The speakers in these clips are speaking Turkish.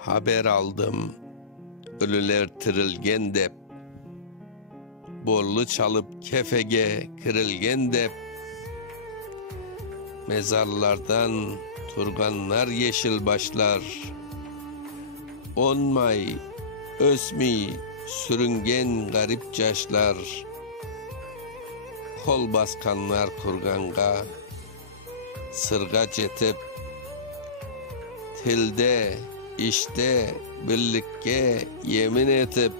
Haber aldım, ölüler tirilgen dep, bollu çalıp kefege kırılgen dep, mezarlardan turganlar yeşil başlar, onmay, ösmi, sürüngen garip caşlar, kol baskanlar kurganga, sırga cetip, tilde, işte, birlikte yemin etip,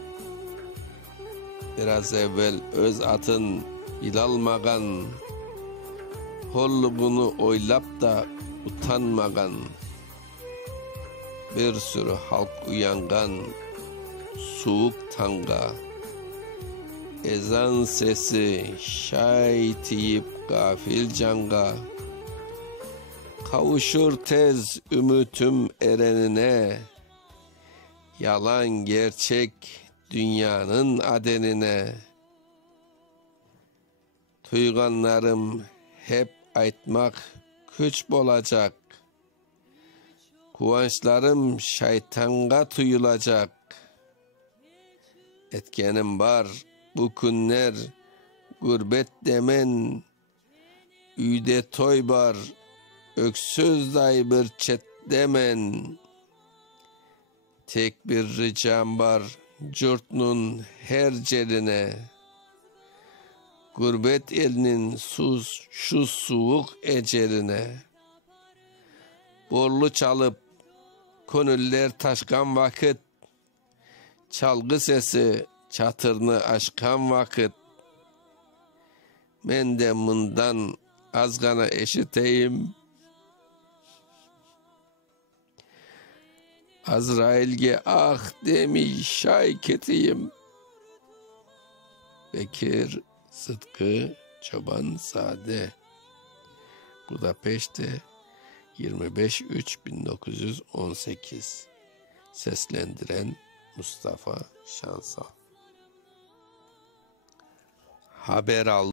biraz evvel öz atın ilalmagan, holluğunu oylap da utanmagan, bir sürü halk uyangan, soğuk tanga, ezan sesi şay tiyip gafil canga, kavuşur tez ümitüm erenine, yalan gerçek dünyanın adenine. Tuyganlarım hep aytmak küç bolacak, kuvançlarım şeytanga tuyulacak. Etkenim var bu günler gurbet demen, üyde toy var öksüz day bir çet demen. Tek bir ricam var curtnun her celine, gurbet elinin şu soğuk eceline. Borlu çalıp gönüller taşkan vakit, çalgı sesi çatırını aşkan vakit, men de mundan azgana eşiteyim. Azrail'ge ah demiş şay ketiyim. Bekir Sıtkı Çobansade, Budapeşte, 25.3.1918. Seslendiren Mustafa Şansal. Haber aldım.